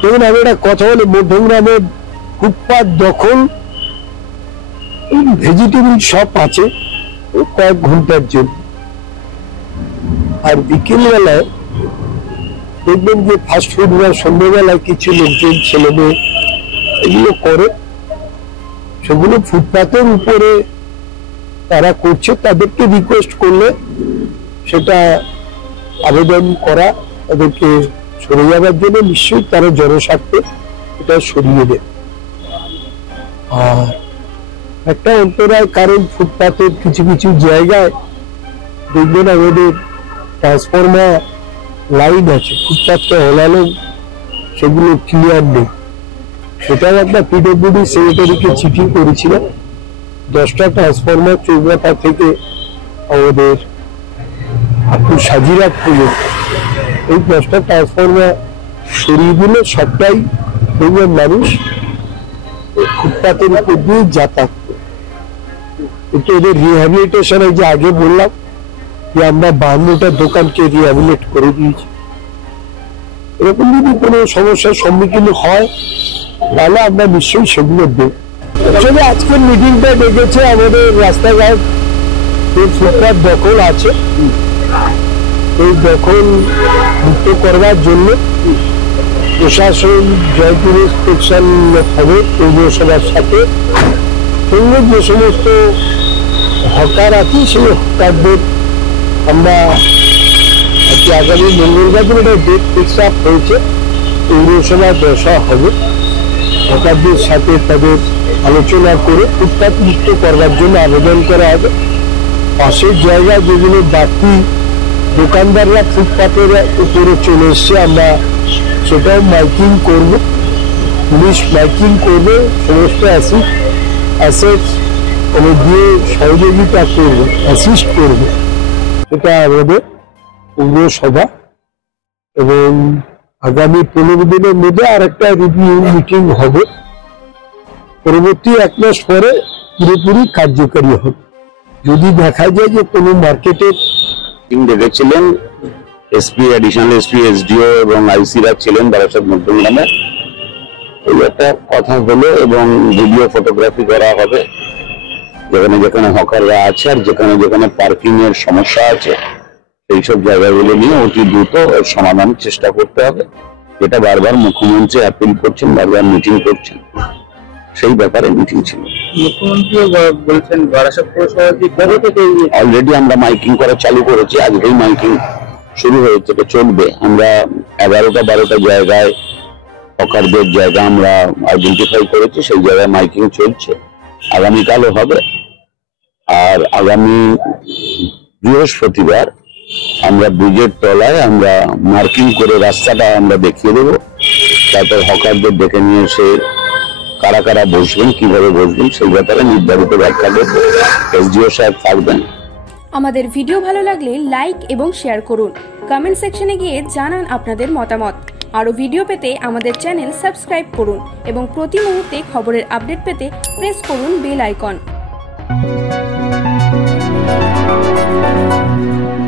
দেখুন আমি একটা কথা বলি, মধ্যমগ্রামে ফুটপাত দখল ভেজিটেবল শপ আছে কয়েক ঘন্টার জন্য, আর বিকেল বেলায় দেখবেন যে ফাস্ট ফুড বা সন্ধ্যেবেলায় কিছু লোকজন ছেলে মেয়ে এগুলো করে, সেগুলো ফুটপাতের উপরে তারা করছে। তাদেরকে রিকোয়েস্ট করলে সেটা আবেদন করা, তাদেরকে সরে যাওয়ার জন্য নিশ্চয়ই তারা জনস্বার্থে এটা সরিয়ে দেয়। আর একটা অন্তরায়, কারণ ফুটপাতের কিছু কিছু জায়গায় দেখবেন আমাদের ট্রান্সফরমার লাইন আছে, ফুটপাতটা হলানো, সেগুলো ক্লিয়ার নেই। সেটাও একটা পিডব্লিউডি সেক্রেটারিকে চিঠি করেছিলাম। 10টা ট্রান্সফরমার চৌরাটা থেকে আমাদের সাজিরা পর্যন্ত এই 10টা ট্রান্সফরমার সরিয়ে দিলে সবটাই দেখবেন মানুষ ফুটপাতের উপর দিয়ে যাতায়াত করে। কিন্তু এদের রিহ্যাবিলিটেশনে যে আগে বললাম যে আমরা 52টা দোকানকে রিহ্যাবিলিট করে দিয়েছি, এরকম যদি কোনো সমস্যার সম্মুখীন হয় তাহলে আমরা নিশ্চয়ই সেগুলো দেব। আসলে আজকের মিটিংটা ডেকেছে আমাদের রাস্তাঘাট ফুটপাত দখল আছে, এই দখল মুক্ত করবার জন্য প্রশাসন জয়পুর ইন্সপেকশন হবে পৌরসভার সাথে, সঙ্গে যে সমস্ত হকার আছে সেই হকারদের আমরা আগামী মঙ্গলবার দিন একটা ডেট ফিক্স আপ হয়েছে, পৌরসভা বসা হবে, হকারদের সাথে তাদের আলোচনা করে ফুটপাত মুক্ত করবার জন্য আবেদন করা হবে। পাশের জায়গায় যেগুলো বাড়তি দোকানদাররা ফুটপাতের উপরে চলে এসছে, আমরা সেটাও মাইকিং করব, পুলিশ মাইকিং করবে, সমস্ত অ্যাসেট দিয়ে সহযোগিতা করবে, অ্যাসিস্ট করবে। এটা আমাদের পৌরসভা, এবং আগামী 15 দিনের মধ্যে আর একটা রিভিউ মিটিং হবে, পরবর্তী 1 মাস পরে পুরোপুরি কার্যকারী হবে। যদি দেখা যায় যে কোনো মার্কেটের ডেকেছিলেন এসপি, অ্যাডিশনাল এসপি, এসডিও এবং আইসিরা ছিলেন বারাসাত মধ্যমগ্রামে। এই একটা কথা হলো এবং ভিডিও ফটোগ্রাফি করা হবে যেখানে যেখানে হকাররা আছে আর যেখানে যেখানে পার্কিং এর সমস্যা আছে এইসব জায়গাগুলো নিয়ে অতি দ্রুত সমাধানের চেষ্টা করতে হবে, যেটা বারবার মুখ্যমন্ত্রী অ্যাপিল করছেন, বারবার মিটিং করছেন, সেই ব্যাপারে মিটিং ছিল। মুখ্যমন্ত্রী বলছেন বারাসাত পৌরসভা থেকে অলরেডি আমরা মাইকিং করা চালু করেছি, আজকেই মাইকিং শুরু হয়েছে, এটা চলবে। আমরা 11টা 12টা জায়গায় হকারদের জায়গা আমরা আইডেন্টিফাই করেছি, সেই জায়গায় মাইকিং চলছে, আগামীকালও হবে। আর আগামী বৃহস্পতিবার আমরা ব্রিজের তলায় আমরা মার্কিং করে রাস্তাটা আমরা দেখিয়ে দেবো, তারপর হকারদের ডেকে নিয়ে এসে কারা কারা বসবেন, কিভাবে বসবেন সেই ব্যাপারে নির্ধারিত ব্যাখ্যা দেব, এসডিও সাহেব থাকবেন। আমাদের ভিডিও ভালো লাগলে লাইক এবং শেয়ার করুন, কমেন্ট সেকশনে গিয়ে জানান আপনাদের মতামত। আরও ভিডিও পেতে আমাদের চ্যানেল সাবস্ক্রাইব করুন এবং প্রতি মুহূর্তে খবরের আপডেট পেতে প্রেস করুন বেল আইকন।